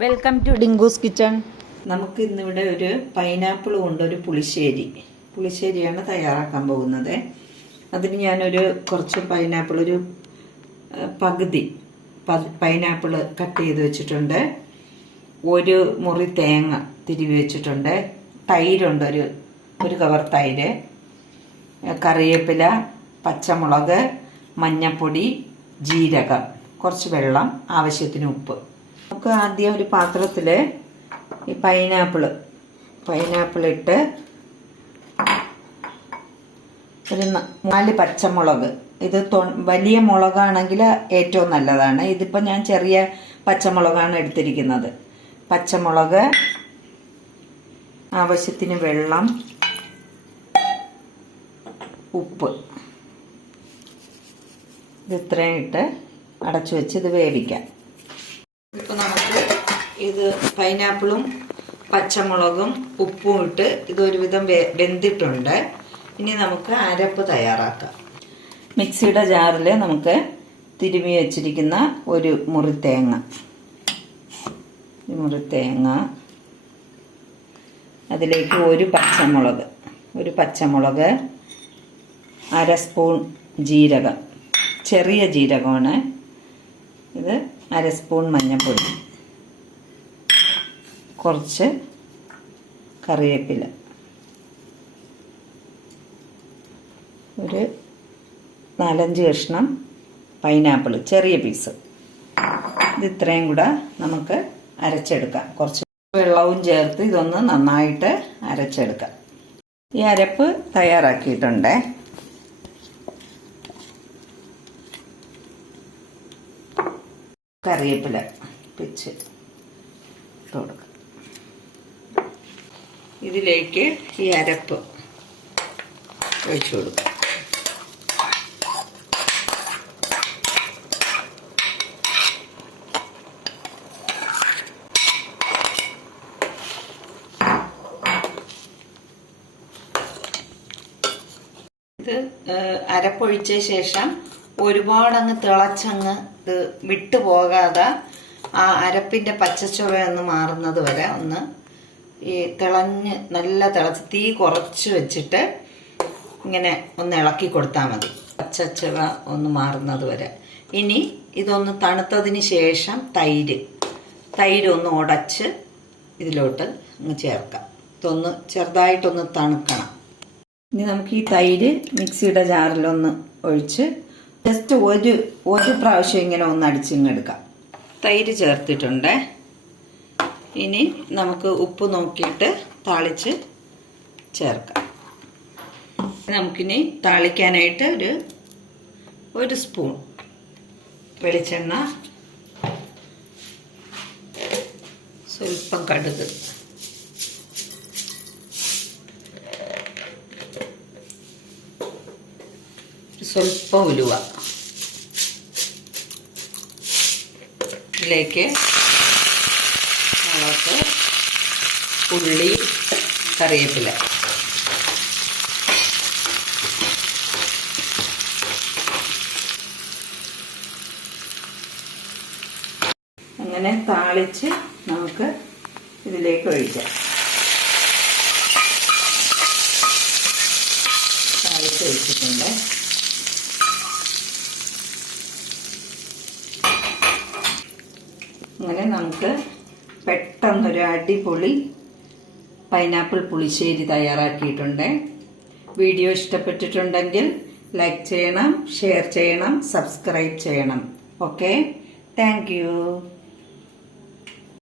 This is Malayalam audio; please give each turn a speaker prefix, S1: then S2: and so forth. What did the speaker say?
S1: വെൽക്കം ടു ഡിങ്കൂസ് കിച്ചൺ
S2: നമുക്ക് ഇന്നിവിടെ ഒരു പൈനാപ്പിൾ കൊണ്ട് ഒരു പുളിശ്ശേരി. പുളിശ്ശേരിയാണ് തയ്യാറാക്കാൻ പോകുന്നത്. അതിന് ഞാനൊരു കുറച്ച് പൈനാപ്പിൾ ഒരു പകുതി പൈനാപ്പിൾ കട്ട് ചെയ്ത് വെച്ചിട്ടുണ്ട്. ഒരു മുറി തേങ്ങ തിരിവി വെച്ചിട്ടുണ്ട്. തൈരുണ്ട് ഒരു ഒരു കവർ തൈര്. കറിവേപ്പില പച്ചമുളക് മഞ്ഞപ്പൊടി ജീരകം കുറച്ച് വെള്ളം ആവശ്യത്തിന് ഉപ്പ്. നമുക്ക് ആദ്യം ഒരു പാത്രത്തിൽ ഈ പൈനാപ്പിൾ പൈനാപ്പിൾ ഇട്ട് ഒരു നാല് പച്ചമുളക്. ഇത് വലിയ മുളകാണെങ്കിൽ ഏറ്റവും നല്ലതാണ്. ഇതിപ്പോൾ ഞാൻ ചെറിയ പച്ചമുളകാണ് എടുത്തിരിക്കുന്നത്. പച്ചമുളക് ആവശ്യത്തിന് വെള്ളം ഉപ്പ്. ഇത് ഇത്രയും ഇട്ട് അടച്ചു വെച്ച് ഇത് വേവിക്കാം. നമുക്ക് ഇത് പൈനാപ്പിളും പച്ചമുളകും ഉപ്പും ഇട്ട് ഇതൊരുവിധം വെന്തിട്ടുണ്ട്. ഇനി നമുക്ക് അരപ്പ് തയ്യാറാക്കാം. മിക്സിയുടെ ജാറിൽ നമുക്ക് തിരുമി വെച്ചിരിക്കുന്ന ഒരു മുറി തേങ്ങ മുറി തേങ്ങ അതിലേക്ക് ഒരു പച്ചമുളക് ഒരു പച്ചമുളക് അര സ്പൂൺ ജീരകം. ചെറിയ ജീരകമാണ്. ഇത് അര സ്പൂൺ മഞ്ഞൾപ്പൊടി. കുറച്ച് കറിവേപ്പില. ഒരു നാലഞ്ച് കഷ്ണം പൈനാപ്പിൾ ചെറിയ പീസ്. ഇത് ഇത്രയും കൂടെ നമുക്ക് അരച്ചെടുക്കാം. കുറച്ച് വെള്ളവും ചേർത്ത് ഇതൊന്ന് നന്നായിട്ട് അരച്ചെടുക്കാം. ഈ അരപ്പ് തയ്യാറാക്കിയിട്ടുണ്ടേ? കറിവേപ്പില പിച്ച് ഇട്ട് കൊടുക്കാം. ഇതിലേക്ക് ഈ അരപ്പ് ഒഴിച്ചു കൊടുക്കാം. ഇത് അരപ്പൊഴിച്ച ശേഷം ഒരുപാട് അങ്ങ് തിളച്ചങ്ങ് ഇത് വിട്ടു പോകാതെ ആ അരപ്പിന്റെ പച്ചച്ചുവ ഒന്ന് മാറുന്നത് വരെ ഒന്ന് ഈ തിളഞ്ഞ് നല്ല തിളച്ച് തീ കുറച്ച് വെച്ചിട്ട് ഇങ്ങനെ ഒന്ന് ഇളക്കി കൊടുത്താൽ മതി. പച്ചച്ചുവ ഒന്ന് മാറുന്നത് വരെ. ഇനി ഇതൊന്ന് തണുത്തതിന് ശേഷം തൈര്. തൈര് ഒന്ന് ഉടച്ച് ഇതിലോട്ട് അങ്ങ് ചേർക്കാം. ഇതൊന്ന് ചെറുതായിട്ടൊന്ന് തണുക്കണം. ഇനി നമുക്ക് ഈ തൈര് മിക്സിയുടെ ജാറിലൊന്ന് ഒഴിച്ച് ജസ്റ്റ് ഒരു ഒരു പ്രാവശ്യം ഇങ്ങനെ ഒന്ന് അടിച്ചിങ്ങെടുക്കാം തൈര് ചേർത്തിട്ടുണ്ട്. ഇനി നമുക്ക് ഉപ്പ് നോക്കിയിട്ട് താളിച്ച് ചേർക്കാം. നമുക്കിനി താളിക്കാനായിട്ട് ഒരു ഒരു സ്പൂൺ വെളിച്ചെണ്ണ. സ്വല്പം കടുക്. സ്വല്പം ഉലുവ. ഇതിലേക്ക് മുളക് ഉള്ളി കറിവേപ്പില. അങ്ങനെ താളിച്ച് നമുക്ക് ഇതിലേക്ക് ഒഴിക്കാം. താളിച്ച് ഒഴിച്ചിട്ടുണ്ട് അങ്ങനെ നമുക്ക് പെട്ടെന്നൊരു അടിപൊളി പൈനാപ്പിൾ പുളിശ്ശേരി തയ്യാറാക്കിയിട്ടുണ്ട്. വീഡിയോ ഇഷ്ടപ്പെട്ടിട്ടുണ്ടെങ്കിൽ ലൈക്ക് ചെയ്യണം ഷെയർ ചെയ്യണം സബ്സ്ക്രൈബ് ചെയ്യണം. ഓക്കെ? താങ്ക്